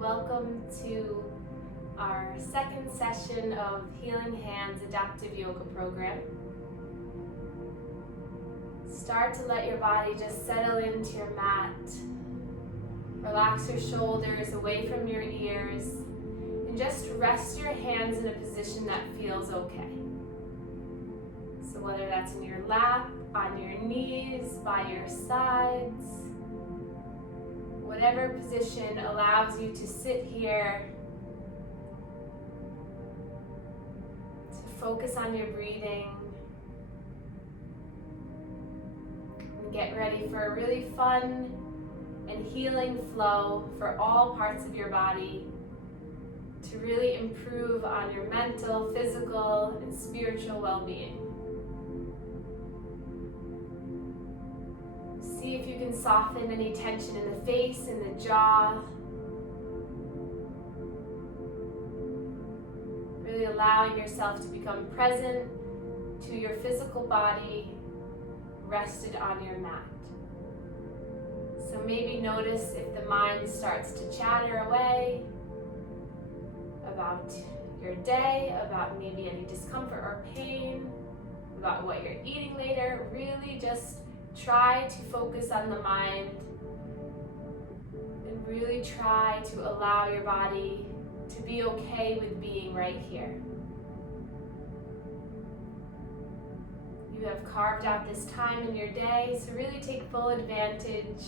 Welcome to our second session of Healing Hands Adaptive Yoga Program. Start to let your body just settle into your mat. Relax your shoulders away from your ears and just rest your hands in a position that feels okay. So whether that's in your lap, on your knees, by your sides, whatever position allows you to sit here, to focus on your breathing, and get ready for a really fun and healing flow for all parts of your body to really improve on your mental, physical, and spiritual well-being. See if you can soften any tension in the face and the jaw. Really allowing yourself to become present to your physical body rested on your mat. So maybe notice if the mind starts to chatter away about your day, about maybe any discomfort or pain, about what you're eating later. Really just try to focus on the mind and really try to allow your body to be okay with being right here. You have carved out this time in your day, so really take full advantage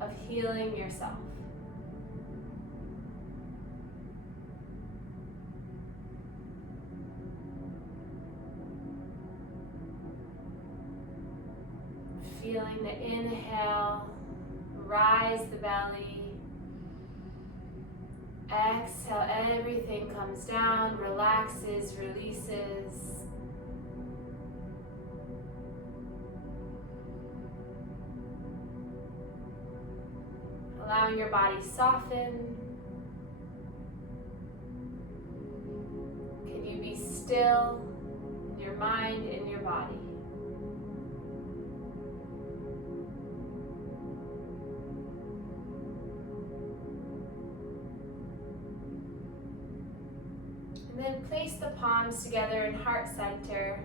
of healing yourself. Feeling the inhale, rise the belly. Exhale, everything comes down, relaxes, releases. Allowing your body soften. Can you be still in your mind and your body? And then place the palms together in heart center.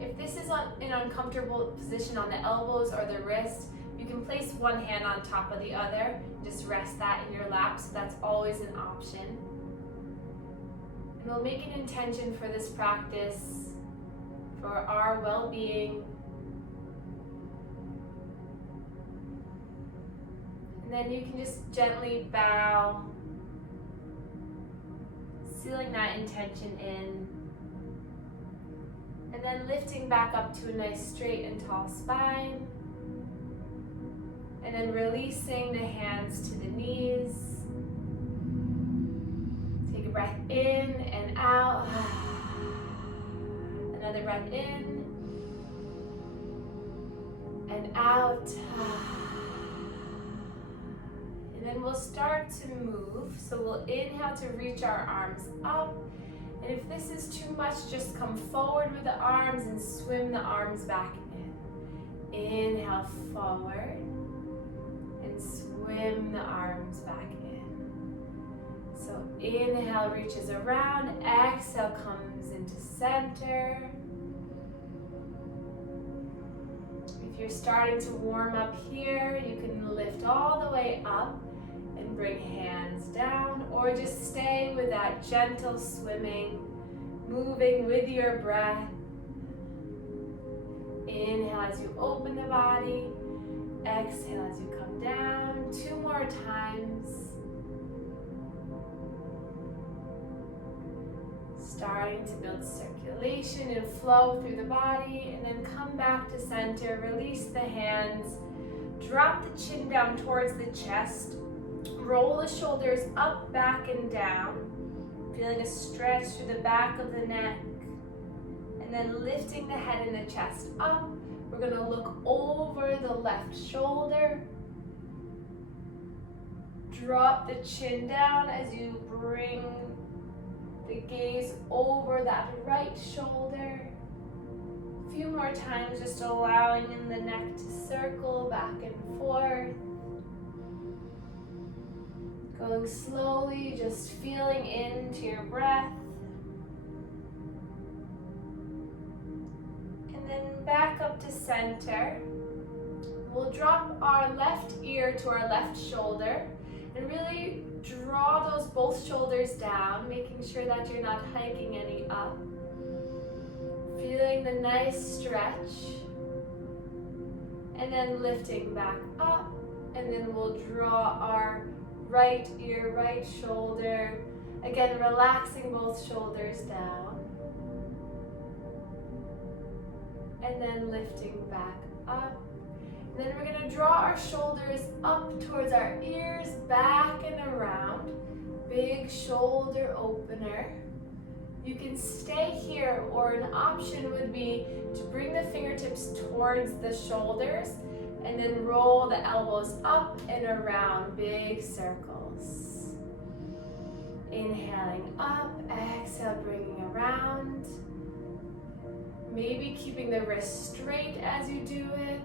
If this is an uncomfortable position on the elbows or the wrist, you can place one hand on top of the other. Just rest that in your lap, so that's always an option. And we'll make an intention for this practice for our well-being. And then you can just gently bow, sealing that intention in, and then lifting back up to a nice straight and tall spine, and then releasing the hands to the knees. Take a breath in and out. Another breath in and out. And then we'll start to move. So we'll inhale to reach our arms up. And if this is too much, just come forward with the arms and swim the arms back in. Inhale forward and swim the arms back in. So inhale reaches around, exhale comes into center. If you're starting to warm up here, you can lift all the way up and bring hands down, or just stay with that gentle swimming, moving with your breath. Inhale as you open the body, exhale as you come down. 2 more times. Starting to build circulation and flow through the body, and then come back to center, release the hands, drop the chin down towards the chest, roll the shoulders up, back, and down, feeling a stretch through the back of the neck, and then lifting the head and the chest up. We're going to look over the left shoulder, drop the chin down as you bring the gaze over that right shoulder. A few more times, just allowing in the neck to circle back and forth. Going slowly, just feeling into your breath. And then back up to center. We'll drop our left ear to our left shoulder and really draw those both shoulders down, making sure that you're not hiking any up. Feeling the nice stretch. And then lifting back up. And then we'll draw our right ear, right shoulder. Again, relaxing both shoulders down. And then lifting back up. And then we're going to draw our shoulders up towards our ears, back and around. Big shoulder opener. You can stay here, or an option would be to bring the fingertips towards the shoulders and then roll the elbows up and around, big circles. Inhaling up, exhale, bringing around. Maybe keeping the wrist straight as you do it.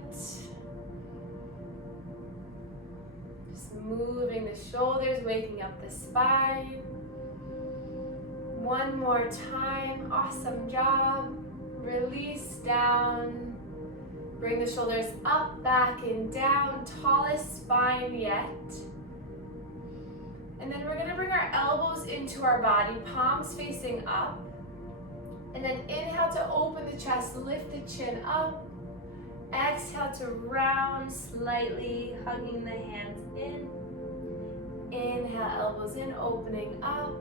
Just moving the shoulders, waking up the spine. One more time, awesome job. Release down. Bring the shoulders up, back, and down, tallest spine yet. And then we're gonna bring our elbows into our body, palms facing up. And then inhale to open the chest, lift the chin up. Exhale to round slightly, hugging the hands in. Inhale, elbows in, opening up.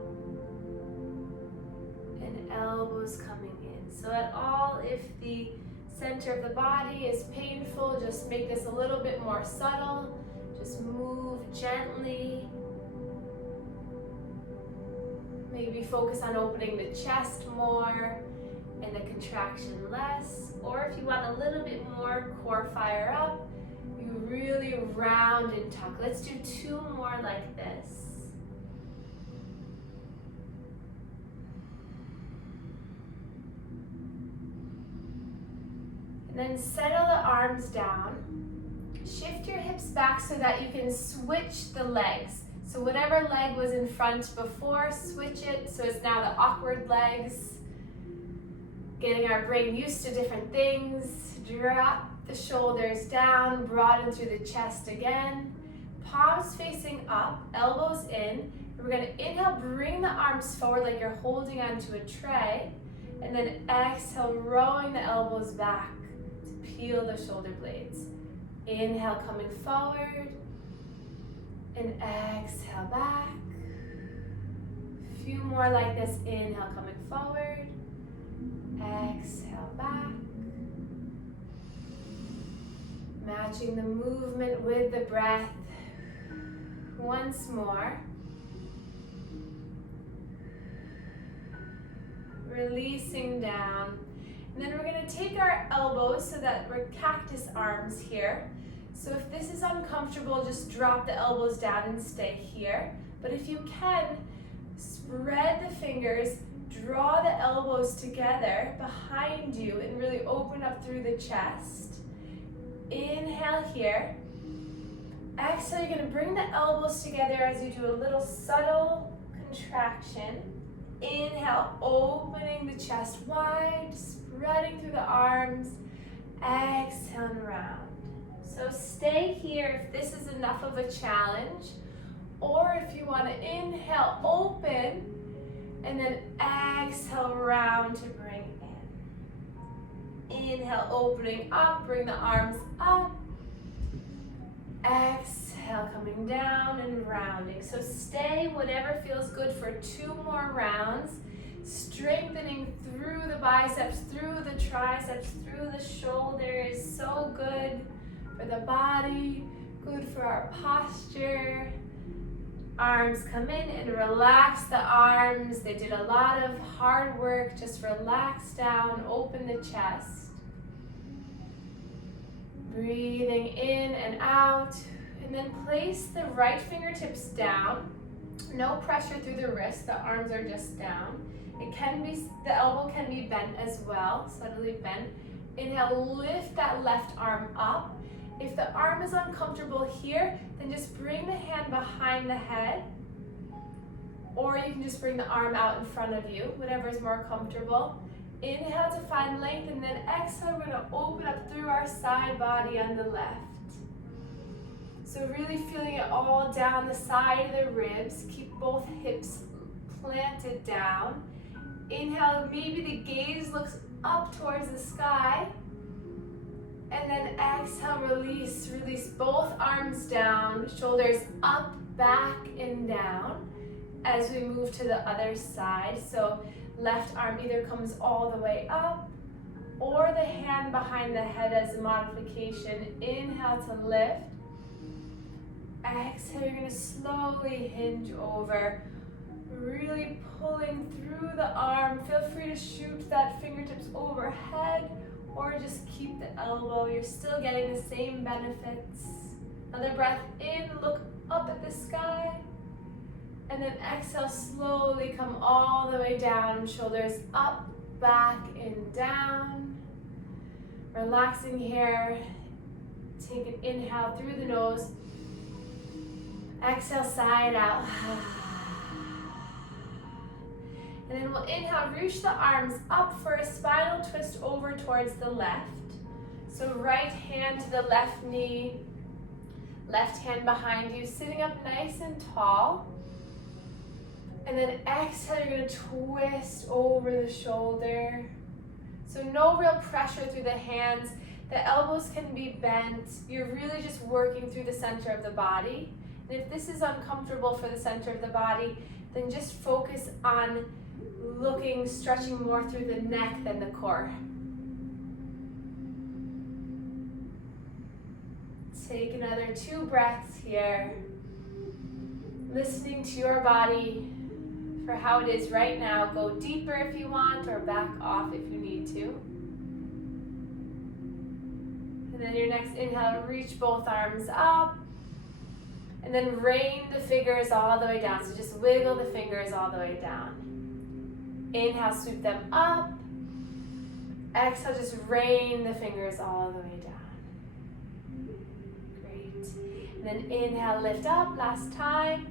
And elbows coming in. So at all, if the center of the body is painful, just make this a little bit more subtle. Just move gently. Maybe focus on opening the chest more and the contraction less. Or if you want a little bit more core fire up, you really round and tuck. Let's do 2 more like this. And then settle the arms down. Shift your hips back so that you can switch the legs. So whatever leg was in front before, switch it so it's now the awkward legs. Getting our brain used to different things. Drop the shoulders down, broaden through the chest again. Palms facing up, elbows in. We're going to inhale, bring the arms forward like you're holding onto a tray. And then exhale, rowing the elbows back to peel the shoulder blades. Inhale, coming forward. And exhale back. A few more like this. Inhale, coming forward. Exhale back. Matching the movement with the breath. Once more. Releasing down. And then we're going to take our elbows so that we're cactus arms here. So if this is uncomfortable, just drop the elbows down and stay here. But if you can, spread the fingers, draw the elbows together behind you and really open up through the chest. Inhale here. Exhale, you're going to bring the elbows together as you do a little subtle contraction. Inhale, opening the chest wide, spreading through the arms. Exhale and round. So stay here if this is enough of a challenge, or if you want to inhale, open, and then exhale, round to bring in. Inhale, opening up, bring the arms up. Exhale, coming down and rounding. So stay whatever feels good for 2 more rounds, strengthening through the biceps, through the triceps, through the shoulders. So good for the body, good for our posture. Arms come in and relax the arms. They did a lot of hard work. Just relax down, open the chest. Breathing in and out. And then place the right fingertips down. No pressure through the wrist. The arms are just down. The elbow can be bent as well, subtly bent. Inhale, lift that left arm up. If the arm is uncomfortable here, then just bring the hand behind the head or you can just bring the arm out in front of you, whatever is more comfortable. Inhale to find length, and then exhale, we're gonna open up through our side body on the left. So really feeling it all down the side of the ribs. Keep both hips planted down. Inhale, maybe the gaze looks up towards the sky. And then exhale, release. Release both arms down, shoulders up, back, and down as we move to the other side. So left arm either comes all the way up or the hand behind the head as a modification. Inhale to lift. Exhale, you're going to slowly hinge over, really pulling through the arm. Feel free to shoot that fingertips overhead or just keep the elbow. You're still getting the same benefits. Another breath in, look up at the sky. And then exhale, slowly come all the way down, shoulders up, back, and down. Relaxing here. Take an inhale through the nose. Exhale, side out. And then we'll inhale, reach the arms up for a spinal twist over towards the left. So right hand to the left knee, left hand behind you, sitting up nice and tall. And then exhale, you're gonna twist over the shoulder. So no real pressure through the hands. The elbows can be bent. You're really just working through the center of the body. And if this is uncomfortable for the center of the body, then just focus on looking, stretching more through the neck than the core. Take another 2 breaths here. Listening to your body for how it is right now. Go deeper if you want, or back off if you need to. And then your next inhale, reach both arms up. And then rain the fingers all the way down. So just wiggle the fingers all the way down. Inhale, sweep them up. Exhale, just rain the fingers all the way down. Great. And then inhale, lift up. Last time.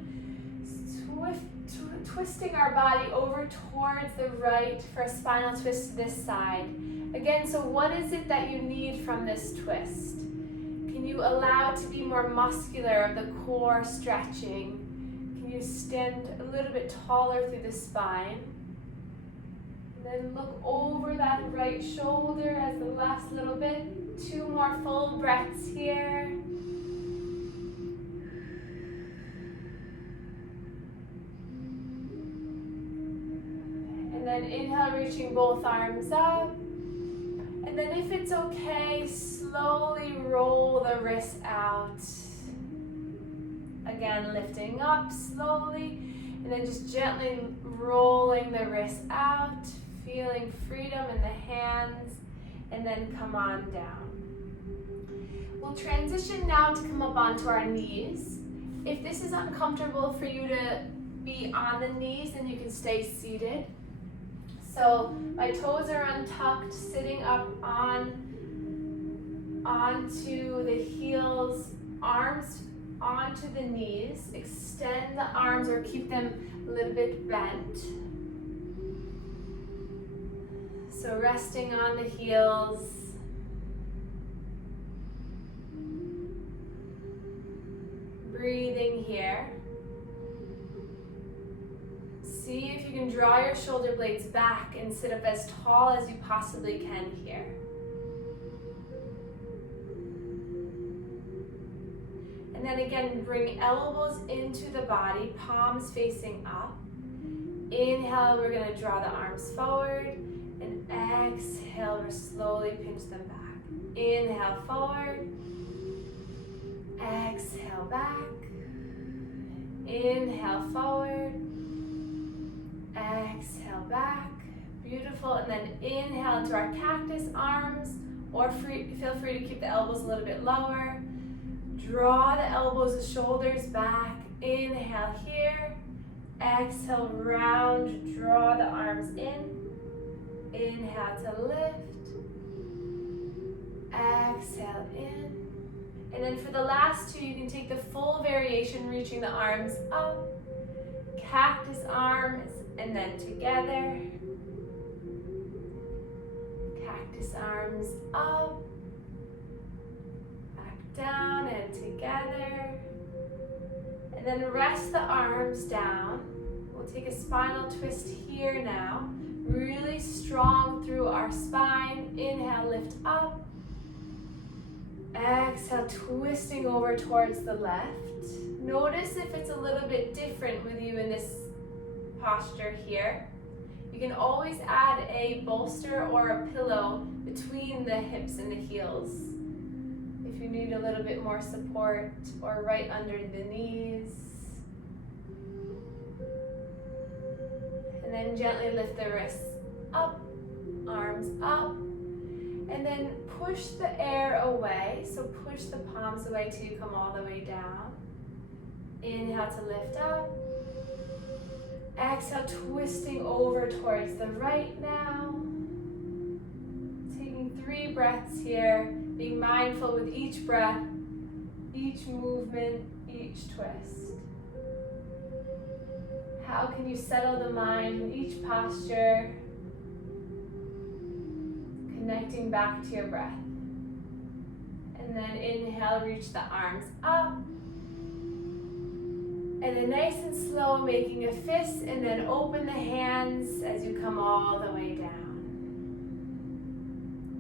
Twisting our body over towards the right for a spinal twist to this side. Again, so what is it that you need from this twist? Can you allow it to be more muscular of the core stretching? Can you stand a little bit taller through the spine? And then look over that right shoulder as the last little bit. 2 more full breaths here. And then inhale, reaching both arms up. And then if it's okay, slowly roll the wrists out. Again, lifting up slowly, and then just gently rolling the wrists out, feeling freedom in the hands, and then come on down. We'll transition now to come up onto our knees. If this is uncomfortable for you to be on the knees, then you can stay seated. So my toes are untucked, sitting up onto the heels, arms onto the knees. Extend the arms or keep them a little bit bent. So resting on the heels. Breathing here. See if you can draw your shoulder blades back and sit up as tall as you possibly can here. And then again, bring elbows into the body, palms facing up. Inhale, we're going to draw the arms forward. And exhale, we're slowly pinch them back. Inhale, forward. Exhale, back. Inhale, forward. Exhale, back. Beautiful. And then inhale into our cactus arms, or feel free to keep the elbows a little bit lower. Draw the elbows and shoulders back. Inhale here. Exhale, round, draw the arms in. Inhale to lift. Exhale in. And then for the last 2, you can take the full variation, reaching the arms up. Cactus arms, and then together. Cactus arms up, back down, and together. And then rest the arms down. We'll take a spinal twist here now. Really strong through our spine. Inhale, lift up. Exhale, twisting over towards the left. Notice if it's a little bit different with you in this posture here. You can always add a bolster or a pillow between the hips and the heels if you need a little bit more support, or right under the knees. And then gently lift the wrists up, arms up, and then push the air away. So push the palms away till you come all the way down. Inhale to lift up. Exhale, twisting over towards the right now. Taking 3 breaths here, being mindful with each breath, each movement, each twist. How can you settle the mind in each posture? Connecting back to your breath. And then inhale, reach the arms up. And then nice and slow, making a fist, and then open the hands as you come all the way down.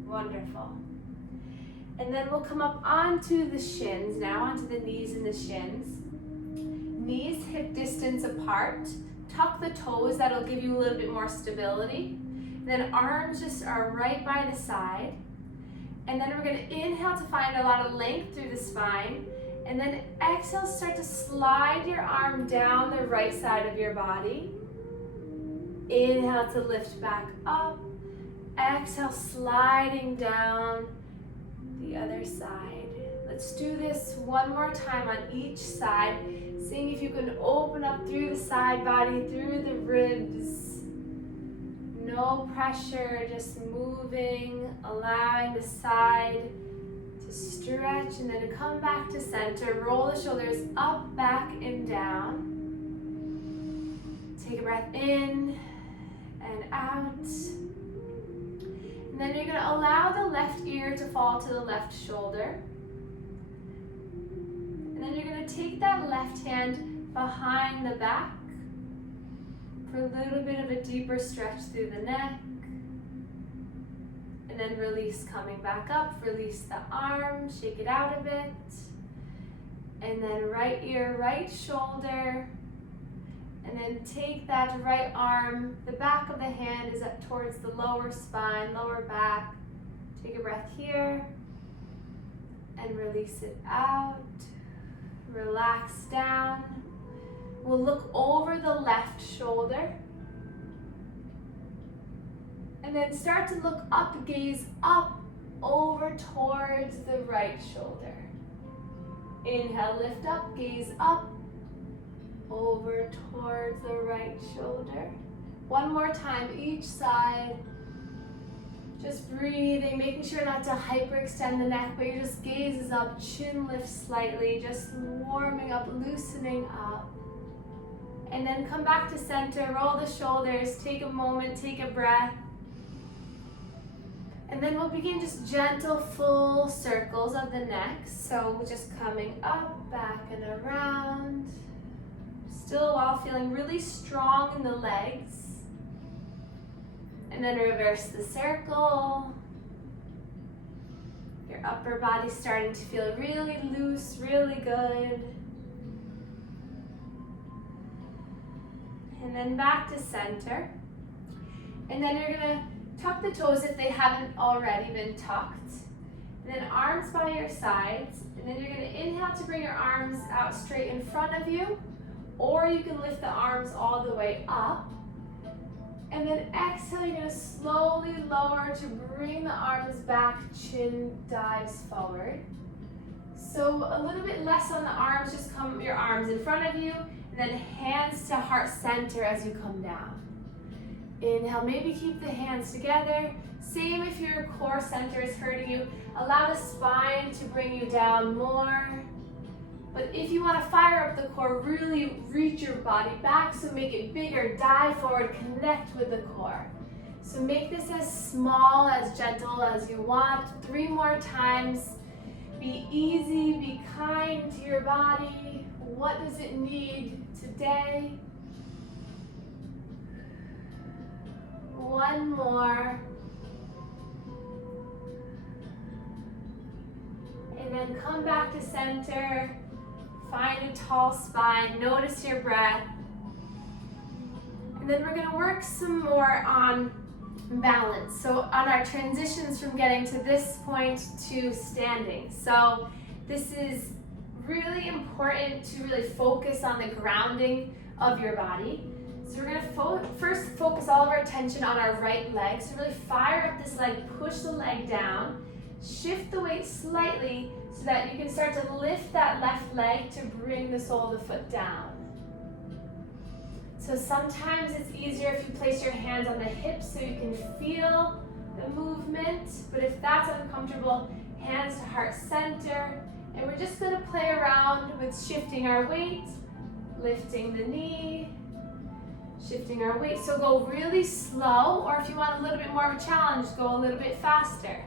Wonderful. And then we'll come up onto the shins now, onto the knees and the shins. Knees hip distance apart. Tuck the toes, that'll give you a little bit more stability. And then arms just are right by the side. And then we're going to inhale to find a lot of length through the spine. And then exhale, start to slide your arm down the right side of your body. Inhale to lift back up. Exhale, sliding down the other side. Let's do this one more time on each side, seeing if you can open up through the side body, through the ribs. No pressure, just moving, allowing the side to stretch, and then come back to center. Roll the shoulders up, back, and down. Take a breath in and out. And then you're going to allow the left ear to fall to the left shoulder. And then you're going to take that left hand behind the back for a little bit of a deeper stretch through the neck. And then release, coming back up. Release the arm, shake it out a bit. And then right ear, right shoulder. And then take that right arm, the back of the hand is up towards the lower spine, lower back. Take a breath here. And release it out. Relax down. We'll look over the left shoulder. And then start to look up, gaze up, over towards the right shoulder. Inhale, lift up, gaze up, over towards the right shoulder. One more time, each side. Just breathing, making sure not to hyperextend the neck, but your just gaze is up, chin lifts slightly, just warming up, loosening up. And then come back to center, roll the shoulders, take a moment, take a breath. And then we'll begin just gentle, full circles of the neck. So just coming up, back, and around. Still while feeling really strong in the legs. And then reverse the circle. Your upper body starting to feel really loose, really good. And then back to center. And then you're gonna tuck the toes if they haven't already been tucked. And then arms by your sides. And then you're gonna inhale to bring your arms out straight in front of you. Or you can lift the arms all the way up. And then exhale, you're gonna slowly lower to bring the arms back, chin dives forward. So a little bit less on the arms, just come your arms in front of you, and then hands to heart center as you come down. Inhale, maybe keep the hands together. Same if your core center is hurting you. Allow the spine to bring you down more. But if you want to fire up the core, really reach your body back, so make it bigger, dive forward, connect with the core. So make this as small, as gentle as you want. 3 more times. Be easy, be kind to your body. What does it need today? 1 more. And then come back to center. Find a tall spine. Notice your breath. And then we're going to work some more on balance. So on our transitions from getting to this point to standing. So this is really important to really focus on the grounding of your body. So we're going to first focus all of our attention on our right leg. So really fire up this leg, push the leg down, shift the weight slightly so that you can start to lift that left leg to bring the sole of the foot down. So sometimes it's easier if you place your hands on the hips so you can feel the movement, but if that's uncomfortable, hands to heart center, and we're just going to play around with shifting our weight, lifting the knee, shifting our weight. So go really slow, or if you want a little bit more of a challenge, go a little bit faster.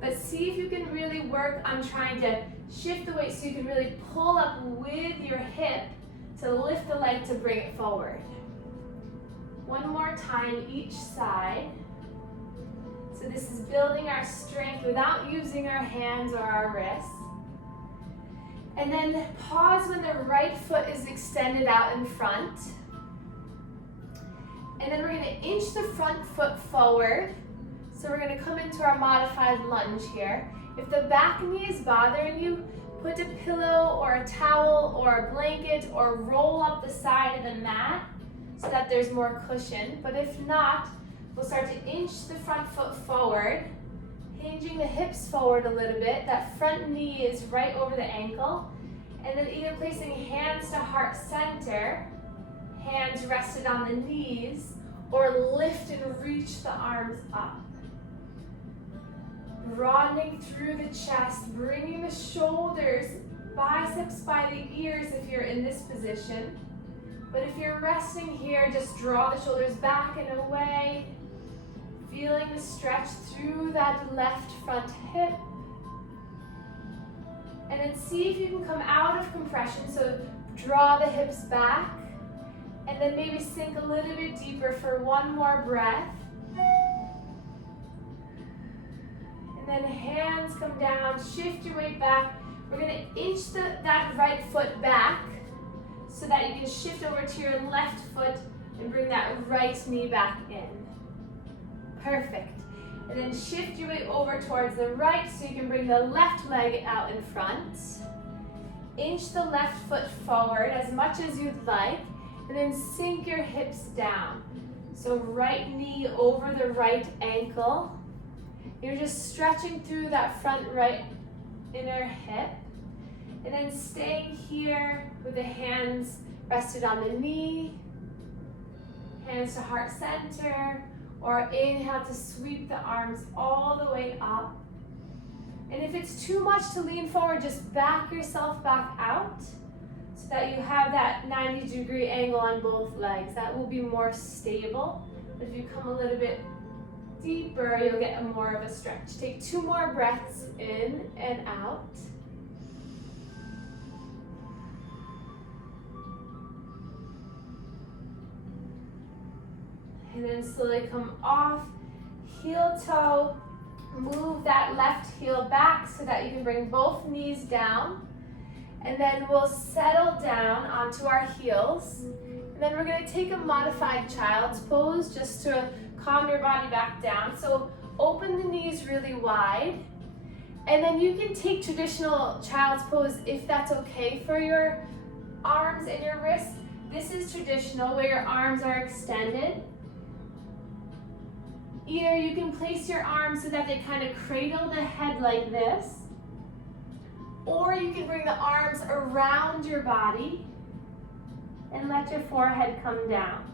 But see if you can really work on trying to shift the weight so you can really pull up with your hip to lift the leg to bring it forward. 1 more time each side. So this is building our strength without using our hands or our wrists. And then pause when the right foot is extended out in front. And then we're going to inch the front foot forward. So we're going to come into our modified lunge here. If the back knee is bothering you, put a pillow or a towel or a blanket or roll up the side of the mat so that there's more cushion. But if not, we'll start to inch the front foot forward, hinging the hips forward a little bit. That front knee is right over the ankle. And then either placing hands to heart center, hands rested on the knees, or lift and reach the arms up. Broadening through the chest, bringing the shoulders, biceps by the ears if you're in this position. But if you're resting here, just draw the shoulders back and away, feeling the stretch through that left front hip. And then see if you can come out of compression, so draw the hips back, and then maybe sink a little bit deeper for 1 more breath. And then hands come down, shift your weight back. We're going to inch that right foot back so that you can shift over to your left foot and bring that right knee back in. Perfect. And then shift your weight over towards the right so you can bring the left leg out in front. Inch the left foot forward as much as you'd like, and then sink your hips down. So right knee over the right ankle. You're just stretching through that front right inner hip. And then staying here with the hands rested on the knee, hands to heart center, or inhale to sweep the arms all the way up. And if it's too much to lean forward, just back yourself back out so that you have that 90-degree angle on both legs. That will be more stable. If you come a little bit deeper, you'll get more of a stretch. Take 2 more breaths in and out. And then slowly come off, heel toe, move that left heel back so that you can bring both knees down. And then we'll settle down onto our heels. And then we're going to take a modified child's pose just to calm your body back down. So open the knees really wide. And then you can take traditional child's pose if that's okay for your arms and your wrists. This is traditional where your arms are extended. Either you can place your arms so that they kind of cradle the head like this, or you can bring the arms around your body and let your forehead come down.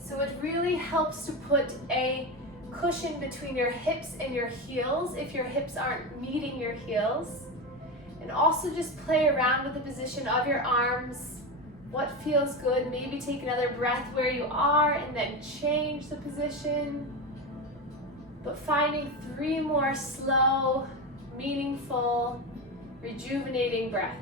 So it really helps to put a cushion between your hips and your heels if your hips aren't meeting your heels. And also just play around with the position of your arms. What feels good? Maybe take another breath where you are and then change the position. But finding 3 more slow, meaningful, rejuvenating breaths.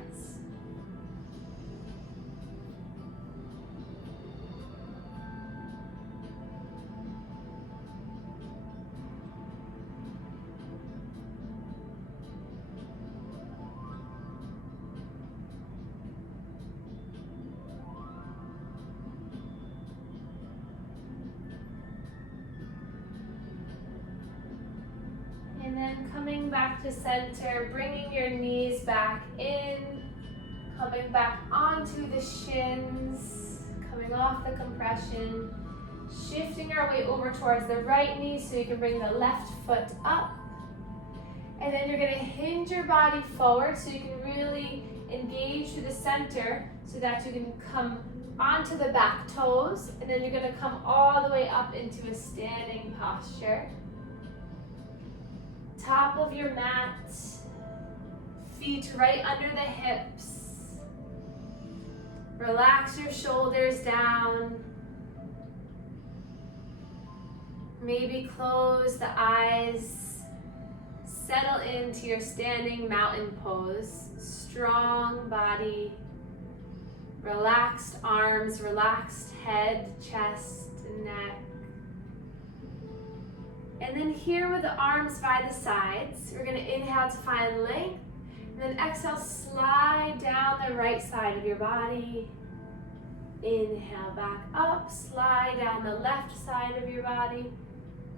And then coming back to center, bringing your knees back in, coming back onto the shins, coming off the compression, shifting our weight over towards the right knee so you can bring the left foot up. And then you're going to hinge your body forward so you can really engage to the center so that you can come onto the back toes. And then you're going to come all the way up into a standing posture. Top of your mat, feet right under the hips. Relax your shoulders down. Maybe close the eyes. Settle into your standing mountain pose. Strong body. Relaxed arms, relaxed head, chest, and neck. And then here with the arms by the sides, we're going to inhale to find length. And then exhale, slide down the right side of your body. Inhale back up, slide down the left side of your body.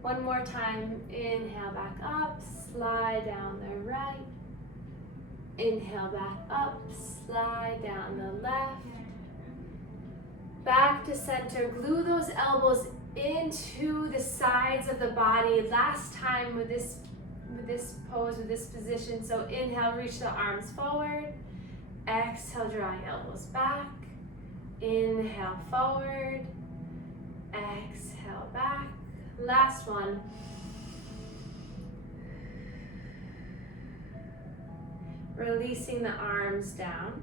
One more time, inhale back up, slide down the right. Inhale back up, slide down the left. Back to center, glue those elbows into the sides of the body. Last time with this pose, with this position. So inhale, reach the arms forward. Exhale, drawing elbows back. Inhale, forward. Exhale, back. Last one. Releasing the arms down.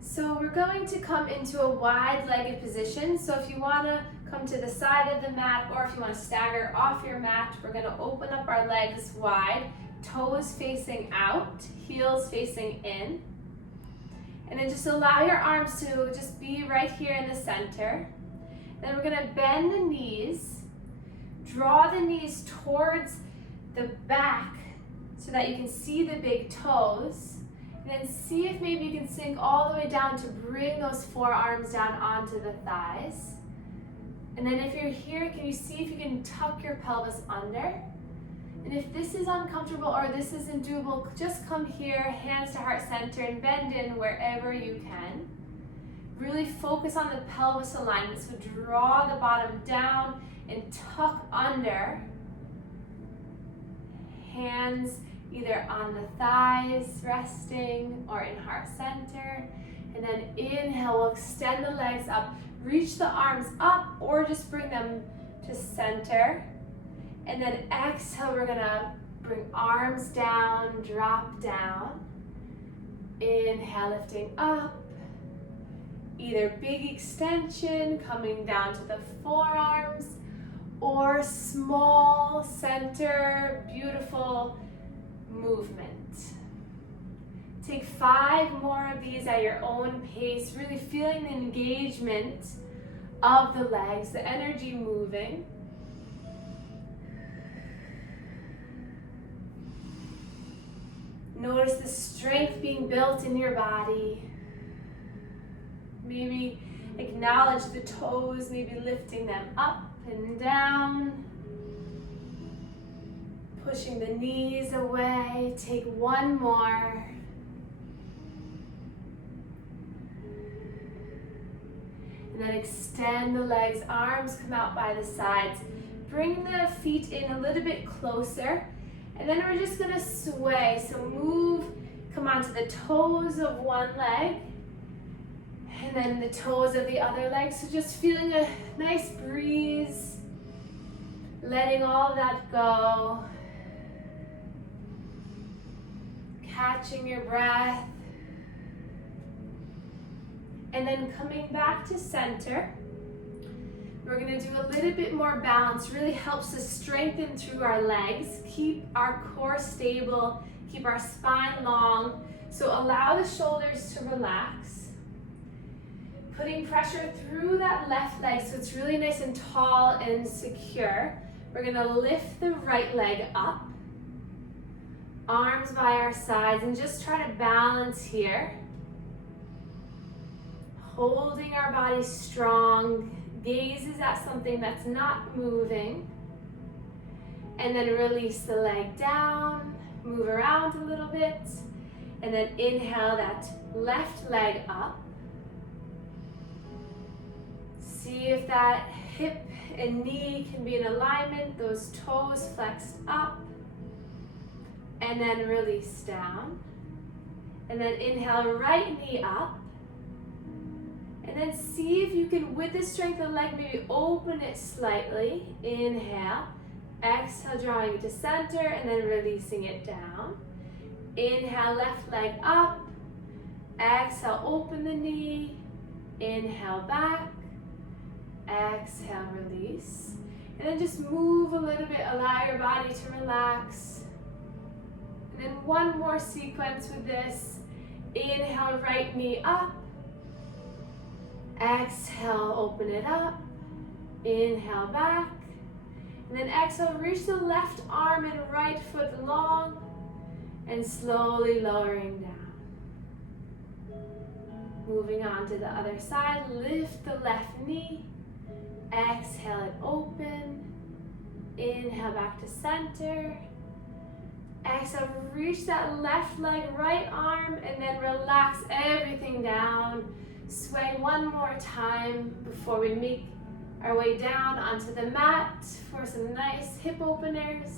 So we're going to come into a wide-legged position. So if you want to come to the side of the mat, or if you want to stagger off your mat, we're going to open up our legs wide, toes facing out, heels facing in. And then just allow your arms to just be right here in the center. Then we're going to bend the knees, draw the knees towards the back so that you can see the big toes. And then see if maybe you can sink all the way down to bring those forearms down onto the thighs. And then if you're here, can you see if you can tuck your pelvis under? And if this is uncomfortable or this isn't doable, just come here, hands to heart center, and bend in wherever you can. Really focus on the pelvis alignment. So draw the bottom down and tuck under. Hands either on the thighs, resting, or in heart center. And then inhale, we'll extend the legs up. Reach the arms up or just bring them to center. And then exhale, we're gonna bring arms down, drop down. Inhale, lifting up. Either big extension, coming down to the forearms, or small center, beautiful movement. Take 5 more of these at your own pace, really feeling the engagement of the legs, the energy moving. Notice the strength being built in your body. Maybe acknowledge the toes, maybe lifting them up and down. Pushing the knees away. Take 1 more. And then extend the legs, arms come out by the sides. Bring the feet in a little bit closer. And then we're just gonna sway. So move, come onto the toes of one leg. And then the toes of the other leg. So just feeling a nice breeze. Letting all of that go. catching your breath. And then coming back to center. We're gonna do a little bit more balance. Really helps us strengthen through our legs, keep our core stable, keep our spine long. So allow the shoulders to relax. Putting pressure through that left leg so it's really nice and tall and secure. We're gonna lift the right leg up. Arms by our sides and just try to balance here. Holding our body strong. Gaze is at something that's not moving. And then release the leg down. Move around a little bit. And then inhale that left leg up. See if that hip and knee can be in alignment. Those toes flexed up. And then release down. And then inhale, right knee up. And then see if you can, with the strength of the leg, maybe open it slightly. Inhale. Exhale, drawing it to center and then releasing it down. Inhale, left leg up. Exhale, open the knee. Inhale, back. Exhale, release. And then just move a little bit. Allow your body to relax. And then one more sequence with this. Inhale, right knee up. Exhale, open it up. Inhale, back. And then exhale, reach the left arm and right foot long. And slowly lowering down. Moving on to the other side. Lift the left knee. Exhale it open. Inhale back to center. Exhale, reach that left leg, right arm, and then relax everything down. Sway one more time before we make our way down onto the mat for some nice hip openers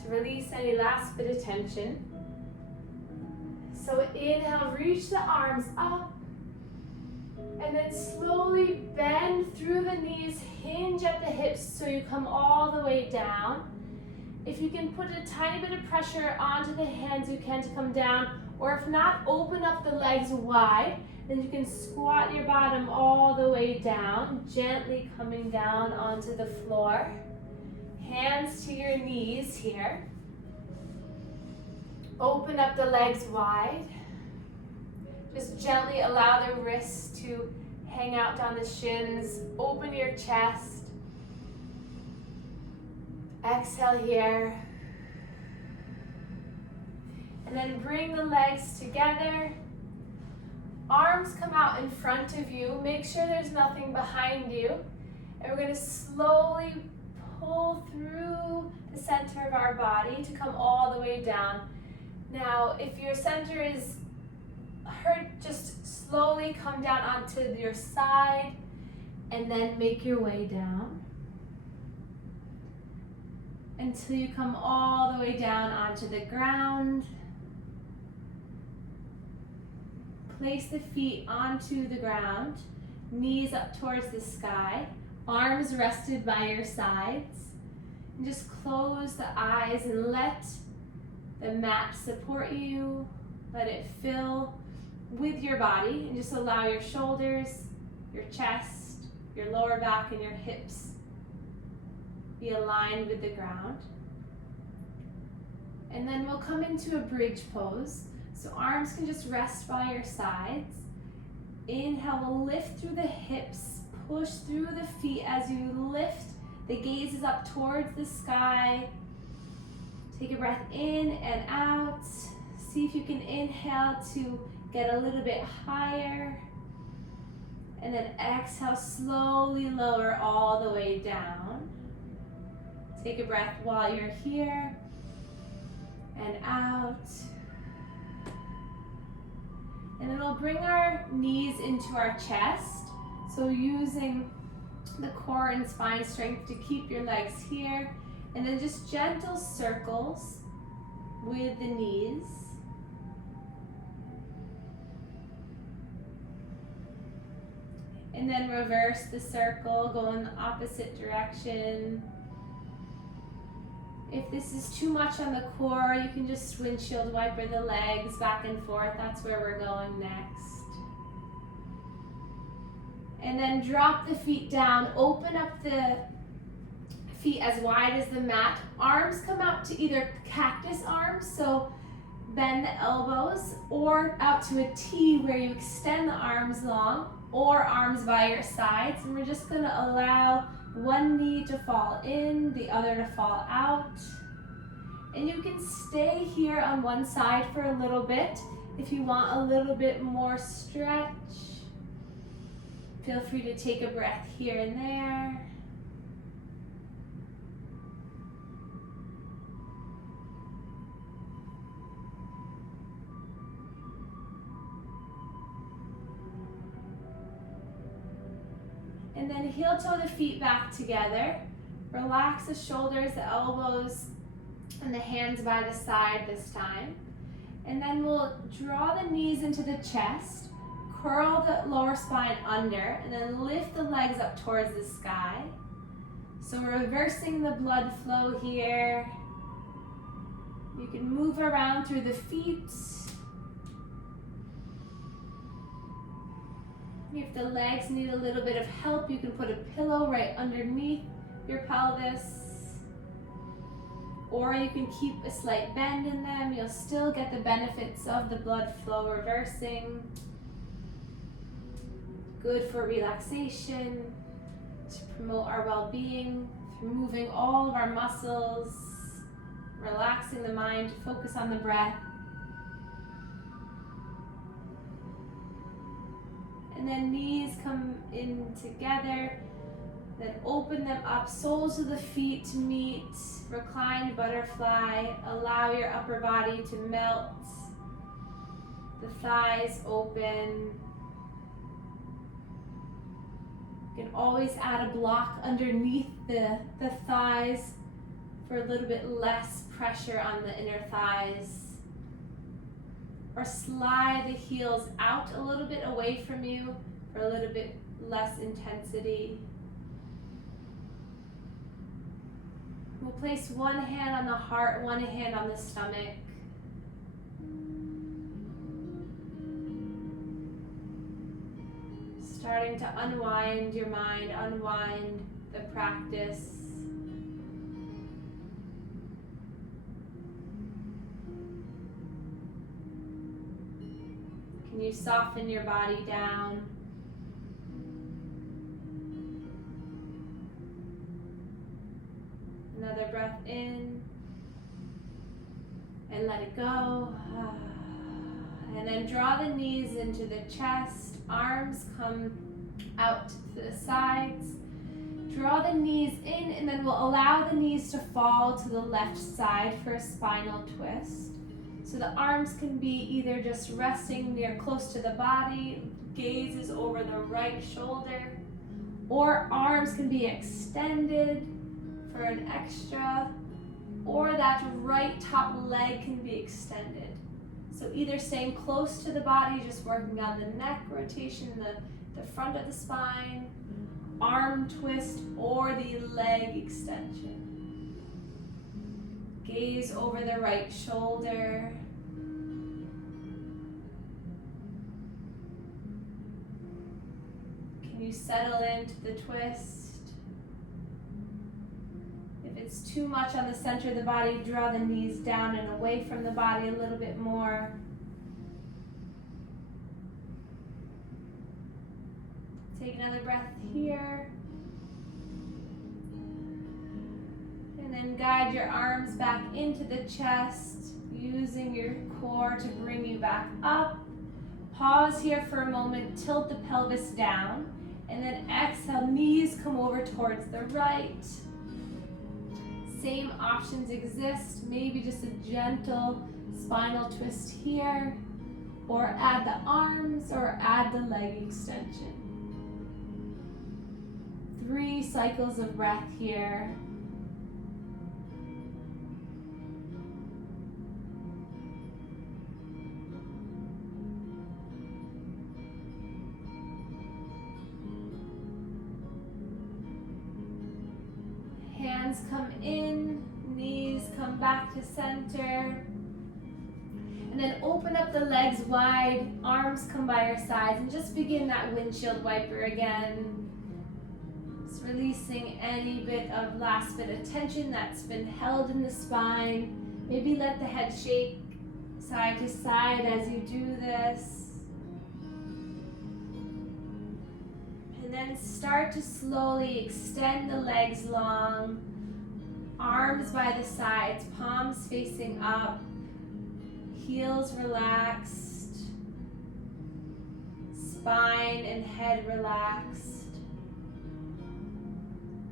to release any last bit of tension. So inhale, reach the arms up, and then slowly bend through the knees, hinge at the hips so you come all the way down. If you can put a tiny bit of pressure onto the hands, you can to come down, or if not, open up the legs wide. Then you can squat your bottom all the way down, gently coming down onto the floor. Hands to your knees here. Open up the legs wide. Just gently allow the wrists to hang out down the shins. Open your chest. Exhale here. And then bring the legs together. Arms come out in front of you. Make sure there's nothing behind you. And we're going to slowly pull through the center of our body to come all the way down. Now, if your center is hurt, just slowly come down onto your side and then make your way down until you come all the way down onto the ground. Place the feet onto the ground, knees up towards the sky, arms rested by your sides. And just close the eyes and let the mat support you. Let it fill with your body, and just allow your shoulders, your chest, your lower back, and your hips be aligned with the ground. And then we'll come into a bridge pose. So arms can just rest by your sides. Inhale, we'll lift through the hips, push through the feet as you lift. The gaze is up towards the sky. Take a breath in and out. See if you can inhale to get a little bit higher. And then exhale, slowly lower all the way down. Take a breath while you're here and out. And then we'll bring our knees into our chest. So using the core and spine strength to keep your legs here. And then just gentle circles with the knees. And then reverse the circle, go in the opposite direction. If this is too much on the core, you can just windshield wiper the legs back and forth. That's where we're going next. And then drop the feet down. Open up the feet as wide as the mat. Arms come out to either cactus arms, so bend the elbows, or out to a T where you extend the arms long, or arms by your sides. And we're just going to allow one knee to fall in, the other to fall out. And you can stay here on one side for a little bit. If you want a little bit more stretch, feel free to take a breath here and there. And then heel toe the feet back together. Relax the shoulders, the elbows, and the hands by the side this time. And then we'll draw the knees into the chest, curl the lower spine under, and then lift the legs up towards the sky. So we're reversing the blood flow here. You can move around through the feet. If the legs need a little bit of help, you can put a pillow right underneath your pelvis. Or you can keep a slight bend in them. You'll still get the benefits of the blood flow reversing. Good for relaxation, to promote our well-being, through moving all of our muscles, relaxing the mind to focus on the breath. And then knees come in together, then open them up, soles of the feet to meet, reclined butterfly, allow your upper body to melt, the thighs open. You can always add a block underneath the thighs for a little bit less pressure on the inner thighs. Or slide the heels out a little bit away from you for a little bit less intensity. We'll place one hand on the heart, one hand on the stomach. Starting to unwind your mind, unwind the practice. Can you soften your body down? Another breath in and let it go. And then draw the knees into the chest, arms come out to the sides. Draw the knees in, and then we'll allow the knees to fall to the left side for a spinal twist. So the arms can be either just resting near close to the body, gaze is over the right shoulder, or arms can be extended for an extra, or that right top leg can be extended. So either staying close to the body, just working on the neck rotation, the front of the spine, arm twist, or the leg extension. Gaze over the right shoulder. Can you settle into the twist? If it's too much on the center of the body, draw the knees down and away from the body a little bit more. Take another breath here. And then guide your arms back into the chest, using your core to bring you back up. Pause here for a moment, tilt the pelvis down, and then exhale, knees come over towards the right. Same options exist, maybe just a gentle spinal twist here, or add the arms, or add the leg extension. 3 cycles of breath here. Hands come in, knees back to center. And then open up the legs wide, arms come by your sides, and just begin that windshield wiper again. Just releasing any bit of last bit of tension that's been held in the spine. Maybe let the head shake side to side as you do this. And then start to slowly extend the legs long, arms by the sides, palms facing up, heels relaxed, spine and head relaxed.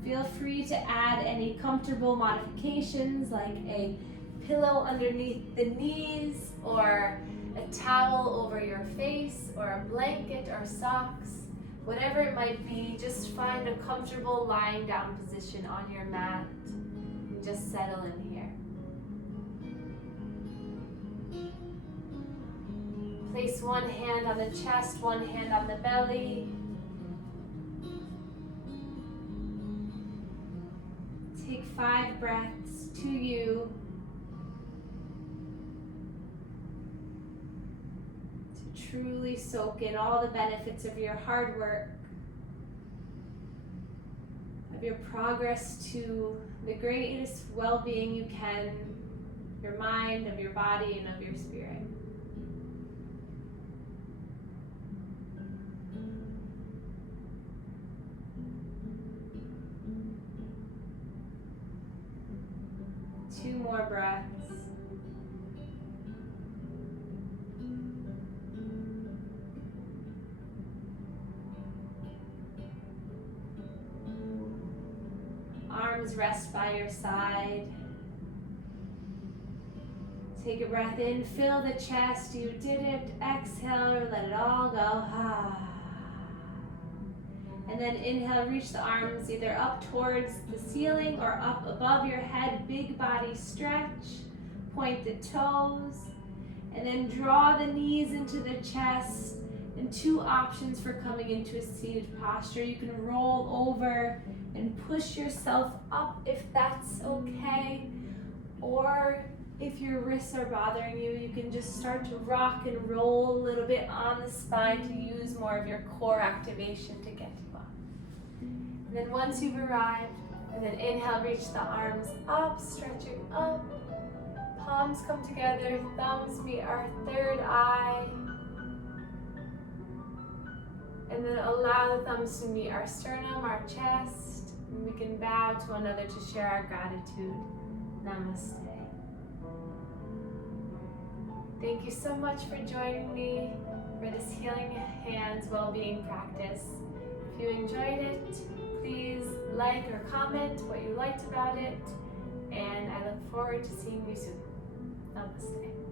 Feel free to add any comfortable modifications like a pillow underneath the knees or a towel over your face or a blanket or socks. Whatever it might be, just find a comfortable lying down position on your mat and just settle in here. Place one hand on the chest, one hand on the belly. Take 5 breaths to you. To truly soak in all the benefits of your hard work, of your progress to the greatest well-being you can, your mind, of your body, and of your spirit. Two more breaths. Arms rest by your side. Take a breath in, fill the chest. You did it. Exhale, let it all go. And then inhale, reach the arms either up towards the ceiling or up above your head. Big body stretch. Point the toes. And then draw the knees into the chest. And 2 options for coming into a seated posture. You can roll over and push yourself up if that's okay. Or if your wrists are bothering you, you can just start to rock and roll a little bit on the spine to use more of your core activation to get you up. And then once you've arrived, and then inhale, reach the arms up, stretching up. Palms come together, thumbs meet our third eye. And then allow the thumbs to meet our sternum, our chest. And we can bow to one another to share our gratitude. Namaste. Thank you so much for joining me for this Healing Hands Wellbeing practice. If you enjoyed it, please like or comment what you liked about it. And I look forward to seeing you soon. Namaste.